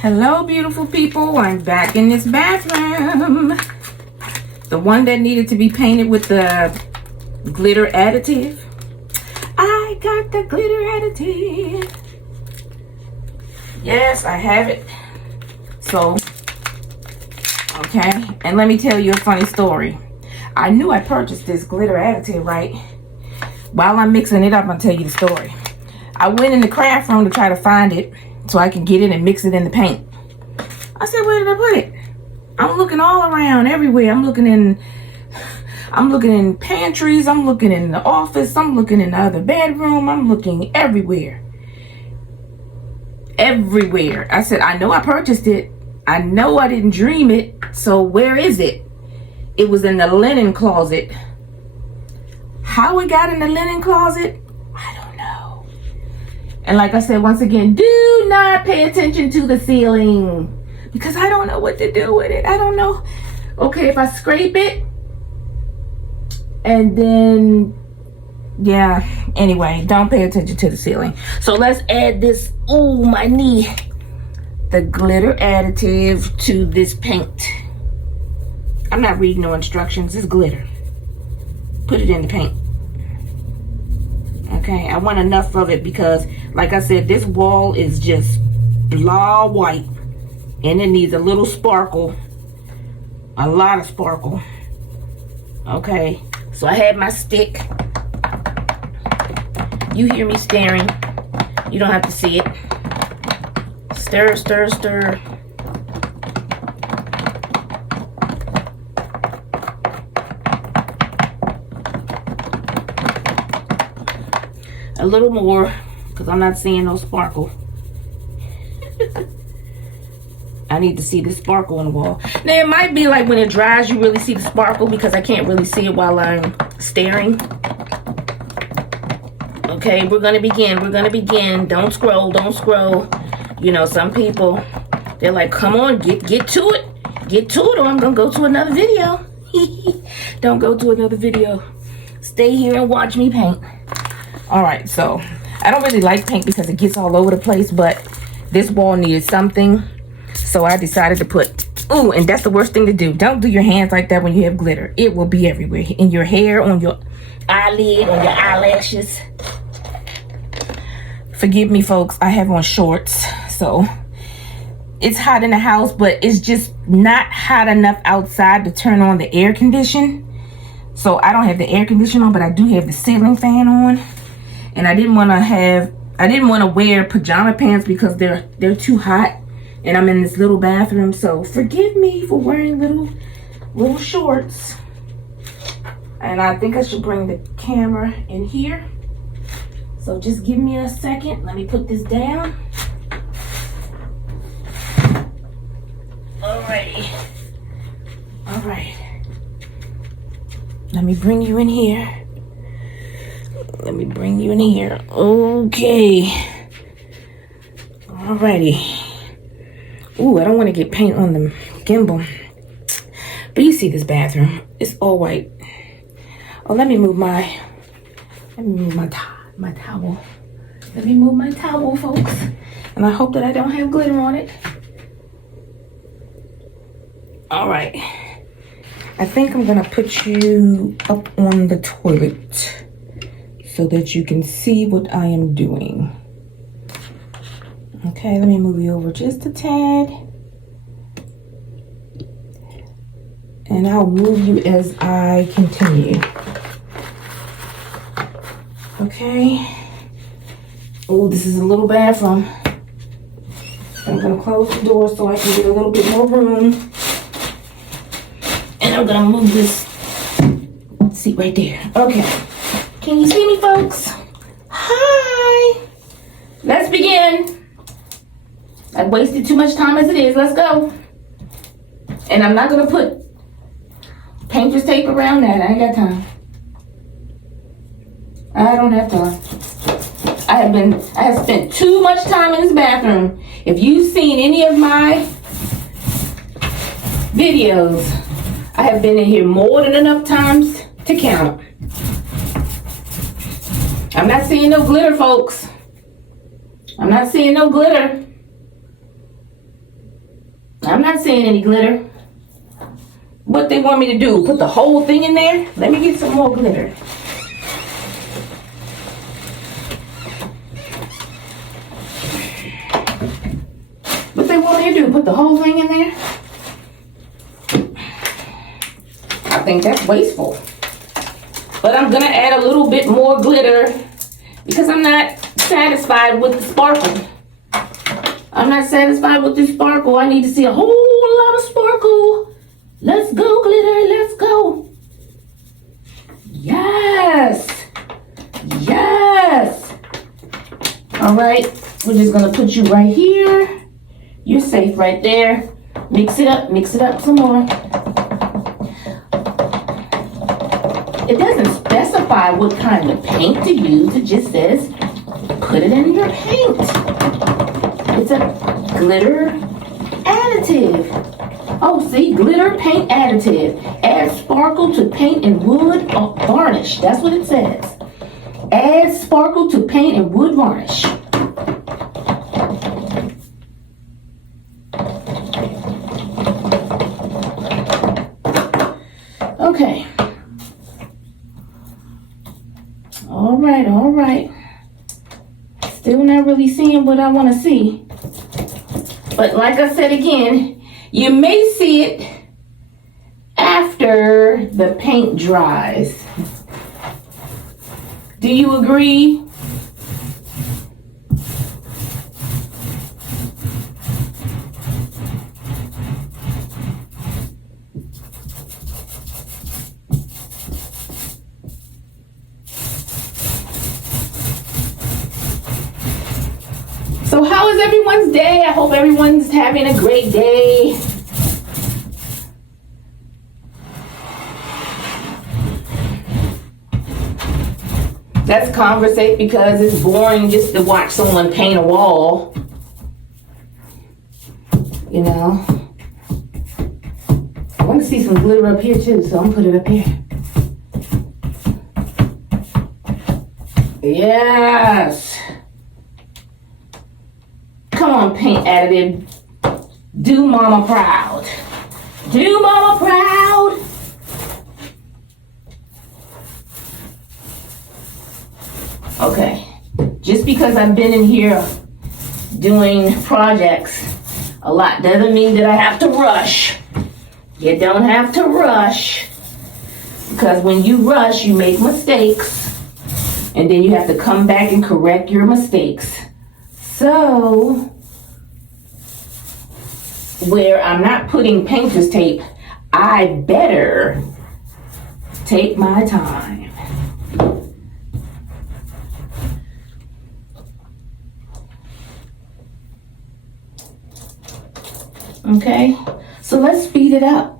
Hello, beautiful people. I'm back in this bathroom. The one that needed to be painted with the glitter additive. I got the glitter additive. Yes, I have it. So, okay. And let me tell you a funny story. I knew I purchased this glitter additive, right? While I'm mixing it up, I'll tell you the story. I went in the craft room to try to find it so I can get it and mix it in the paint. I said, where did I put it? I'm looking all around, everywhere. I'm looking in pantries. I'm looking in the office. I'm looking in the other bedroom. I'm looking everywhere. Everywhere. I said, I know I purchased it. I know I didn't dream it. So where is it? It was in the linen closet. How it got in the linen closet? I don't know. And like I said, once again, do not pay attention to the ceiling because I don't know what to do with it. I don't know. Okay, if I scrape it and then, yeah, anyway, don't pay attention to the ceiling. So let's add this, oh, my knee, the glitter additive to this paint. I'm not reading no instructions. It's glitter. Put it in the paint. Okay, I want enough of it because, like I said, this wall is just blah white. And it needs a little sparkle. A lot of sparkle. Okay, so I had my stick. You hear me stirring. You don't have to see it. Stir, stir, stir. A little more, because I'm not seeing no sparkle. I need to see the sparkle on the wall. Now, it might be like when it dries, you really see the sparkle because I can't really see it while I'm staring. Okay, we're going to begin. We're going to begin. Don't scroll. Don't scroll. You know, some people, they're like, come on, get to it. Get to it or I'm going to go to another video. Don't go to another video. Stay here and watch me paint. All right, so I don't really like paint because it gets all over the place, but this wall needed something. So I decided to put, ooh, and that's the worst thing to do. Don't do your hands like that when you have glitter. It will be everywhere. In your hair, on your eyelid, on your eyelashes. Forgive me, folks. I have on shorts. So it's hot in the house, but it's just not hot enough outside to turn on the air condition. So I don't have the air conditioner on, but I do have the ceiling fan on. And I didn't want to wear pajama pants because they're too hot. And I'm in this little bathroom, so forgive me for wearing little shorts. And I think I should bring the camera in here. So just give me a second. Let me put this down. Alrighty. Alright. Let me bring you in here. Let me bring you in here. Okay. Alrighty. Ooh, I don't want to get paint on the gimbal. But you see this bathroom. It's all white. Oh, let me move my towel. Let me move my towel, folks. And I hope that I don't have glitter on it. All right. I think I'm going to put you up on the toilet so that you can see what I am doing. Okay, let me move you over just a tad. And I'll move you as I continue. Okay. Oh, this is a little bathroom. I'm going to close the door so I can get a little bit more room. And I'm going to move this seat right there. Okay. Can you see me, folks? Hi. Let's begin. I've wasted too much time as it is. Let's go. And I'm not going to put painter's tape around that. I ain't got time. I don't have time. I have spent too much time in this bathroom. If you've seen any of my videos, I have been in here more than enough times to count. I'm not seeing no glitter, folks. I'm not seeing no glitter. I'm not seeing any glitter. What they want me to do? Put the whole thing in there? Let me get some more glitter. What they want me to do? Put the whole thing in there? I think that's wasteful. But I'm gonna add a little bit more glitter because I'm not satisfied with the sparkle. I'm not satisfied with this sparkle. I need to see a whole lot of sparkle. Let's go, glitter, let's go. Yes. Yes. All right, we're just gonna put you right here. You're safe right there. Mix it up some more. It doesn't specify what kind of paint to use. It just says, put it in your paint. It's a glitter additive. Oh, see, glitter paint additive. Add sparkle to paint and wood varnish. That's what it says. Add sparkle to paint and wood varnish. Okay. All right. Still not really seeing what I want to see. But like I said again, you may see it after the paint dries. Do you agree? So how is everyone's day? I hope everyone's having a great day. Let's conversate because it's boring just to watch someone paint a wall. You know. I want to see some glitter up here too, so I'm gonna put it up here. Yes. Come on, paint additive. Do mama proud. Do mama proud. Okay. Just because I've been in here doing projects a lot doesn't mean that I have to rush. You don't have to rush. Because when you rush, you make mistakes. And then you have to come back and correct your mistakes. So, where I'm not putting painter's tape, I better take my time. Okay, so let's speed it up.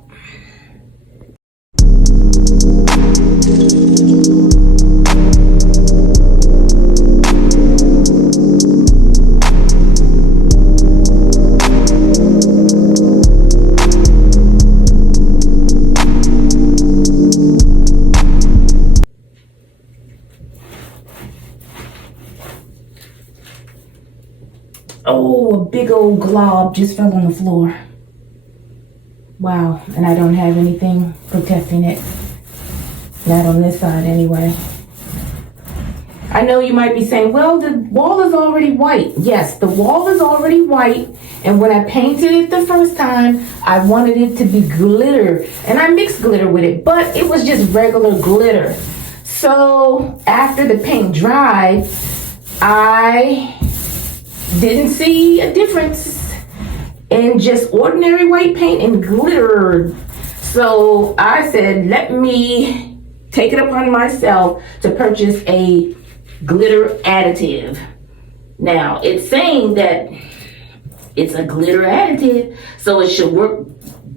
Oh, a big old glob just fell on the floor. Wow, and I don't have anything protecting it. Not on this side anyway. I know you might be saying, well, the wall is already white. Yes, the wall is already white. And when I painted it the first time, I wanted it to be glitter. And I mixed glitter with it, but it was just regular glitter. So after the paint dried, I didn't see a difference in just ordinary white paint and glitter. So I said, let me take it upon myself to purchase a glitter additive. Now, it's saying that it's a glitter additive, so it should work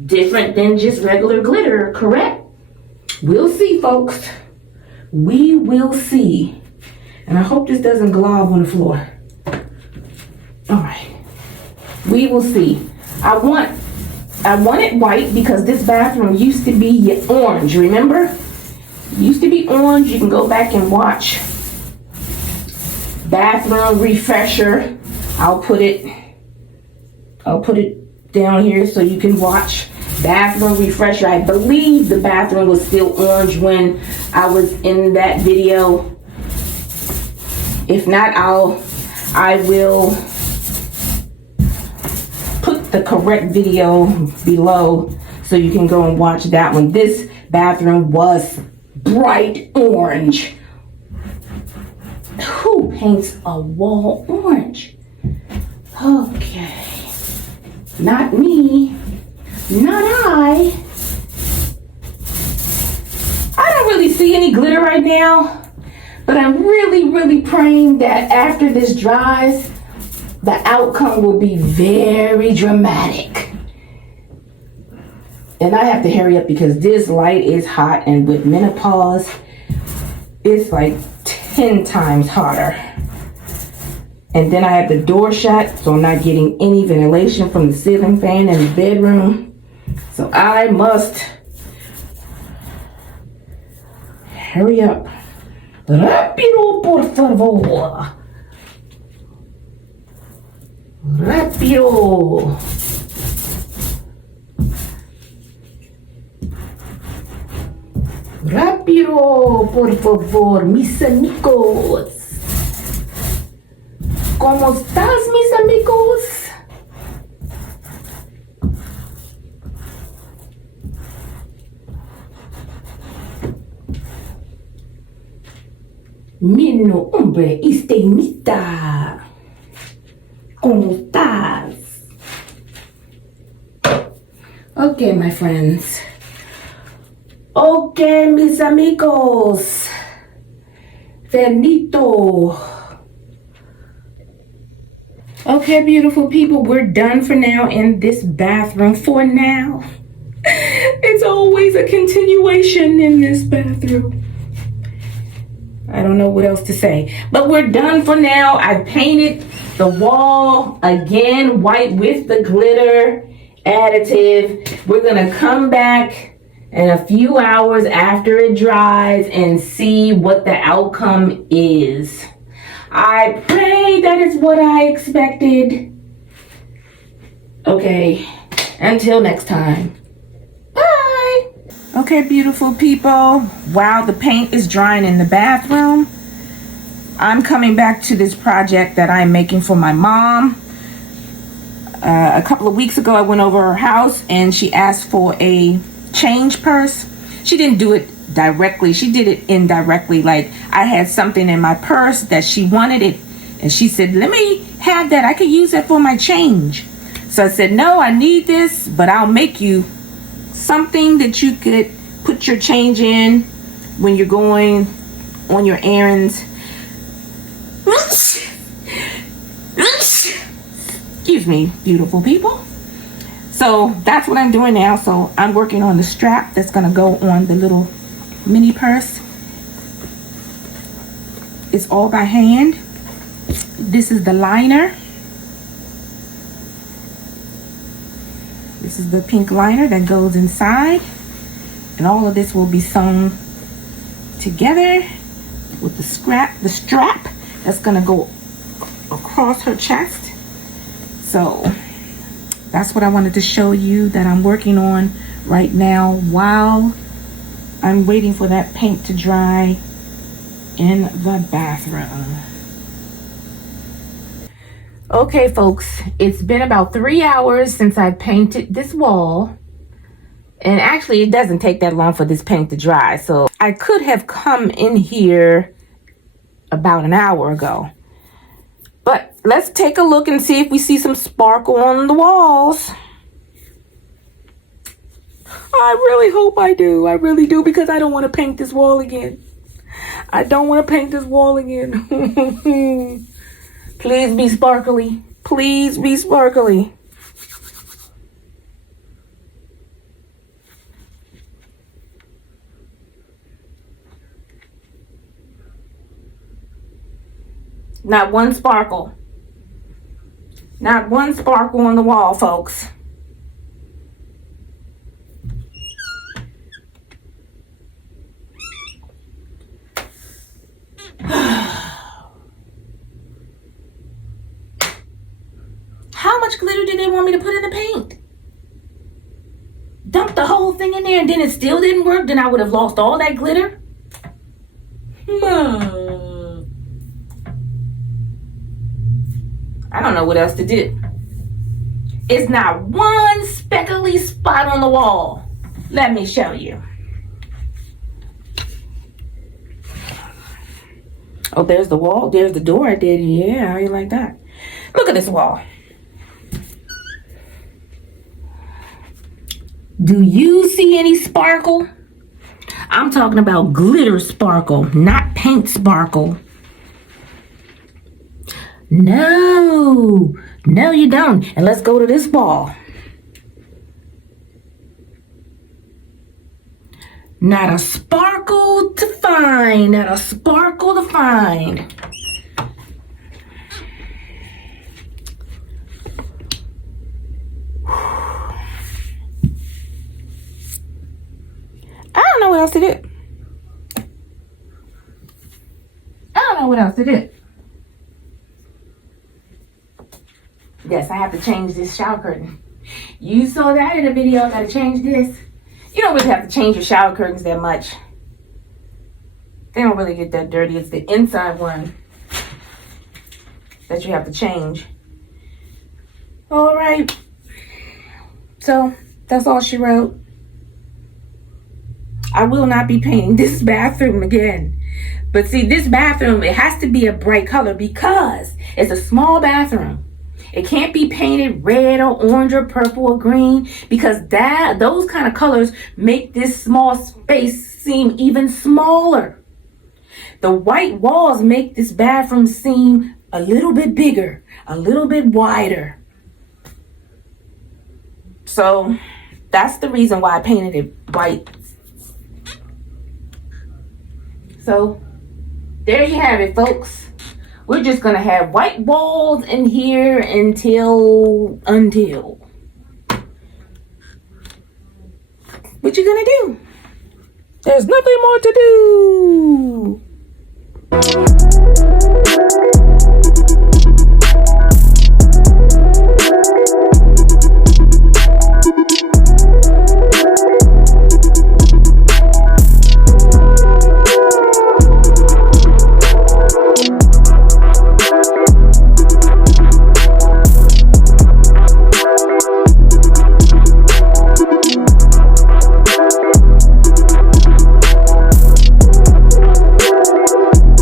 different than just regular glitter, correct? We'll see, folks. We will see. And I hope this doesn't glob on the floor. All right, we will see. I want it white because this bathroom used to be orange, remember? It used to be orange. You can go back and watch Bathroom Refresher. I'll put it down here so you can watch. Bathroom refresher. I believe the bathroom was still orange when I was in that video. If not, I will put the correct video below so you can go and watch that one. This bathroom was bright orange. Who paints a wall orange? Okay. Not me. Not I. I don't really see any glitter right now, but I'm really praying that after this dries, the outcome will be very dramatic. And I have to hurry up because this light is hot, and with menopause, it's like 10 times hotter. And then I have the door shut, so I'm not getting any ventilation from the ceiling fan in the bedroom. So I must hurry up. Rápido, por favor. Rápido. Rápido, por favor, mis amigos. ¿Cómo estás, mis amigos? Mi nombre es Tenita. ¿Cómo estás? Okay, my friends. Okay, mis amigos. Benito. Okay, beautiful people, we're done for now in this bathroom. For now. It's always a continuation in this bathroom. I don't know what else to say. But we're done for now. I painted the wall again white with the glitter additive. We're going to come back in a few hours after it dries and see what the outcome is. I pray that is what I expected. Okay, until next time. Bye. Okay, beautiful people. While the paint is drying in the bathroom, I'm coming back to this project that I'm making for my mom. A couple of weeks ago, I went over her house and she asked for a change purse. She didn't do it directly. She did it indirectly. Like, I had something in my purse that she wanted it, and she said, let me have that. I could use that for my change. So I said, no, I need this, but I'll make you something that you could put your change in when you're going on your errands. Excuse me, beautiful people. So that's what I'm doing now. So I'm working on the strap that's going to go on the little mini purse. It's all by hand. This is the liner. This is the pink liner that goes inside. And all of this will be sewn together with the strap that's going to go across her chest. So that's what I wanted to show you that I'm working on right now while I'm waiting for that paint to dry in the bathroom. Okay, folks, it's been about 3 hours since I painted this wall. And actually, it doesn't take that long for this paint to dry. So I could have come in here about an hour ago. But let's take a look and see if we see some sparkle on the walls. I really hope I do. I really do, because I don't want to paint this wall again. I don't want to paint this wall again. Please be sparkly. Please be sparkly. Not one sparkle. Not one sparkle on the wall, folks. How much glitter did they want me to put in the paint? dumped the whole thing in there and then it still didn't work, then I would have lost all that glitter. I don't know what else to do. It's not one speckly spot on the wall. Let me show you. Oh, there's the wall. There's the door I did. Yeah, how you like that? Look at this wall. Do you see any sparkle? I'm talking about glitter sparkle, not paint sparkle. No, you don't. And let's go to this wall. Not a sparkle to find. Not a sparkle to find. I don't know what else to do. Yes, I have to change this shower curtain. You saw that in the video. I gotta change this. You don't really have to change your shower curtains that much. They don't really get that dirty. It's the inside one that you have to change. All right. So that's all she wrote. I will not be painting this bathroom again. But see, this bathroom, it has to be a bright color because it's a small bathroom. It can't be painted red or orange or purple or green because those kind of colors make this small space seem even smaller. The white walls make this bathroom seem a little bit bigger, a little bit wider. So that's the reason why I painted it white. So there you have it, folks. We're just gonna have white walls in here until. What you gonna do? There's nothing more to do.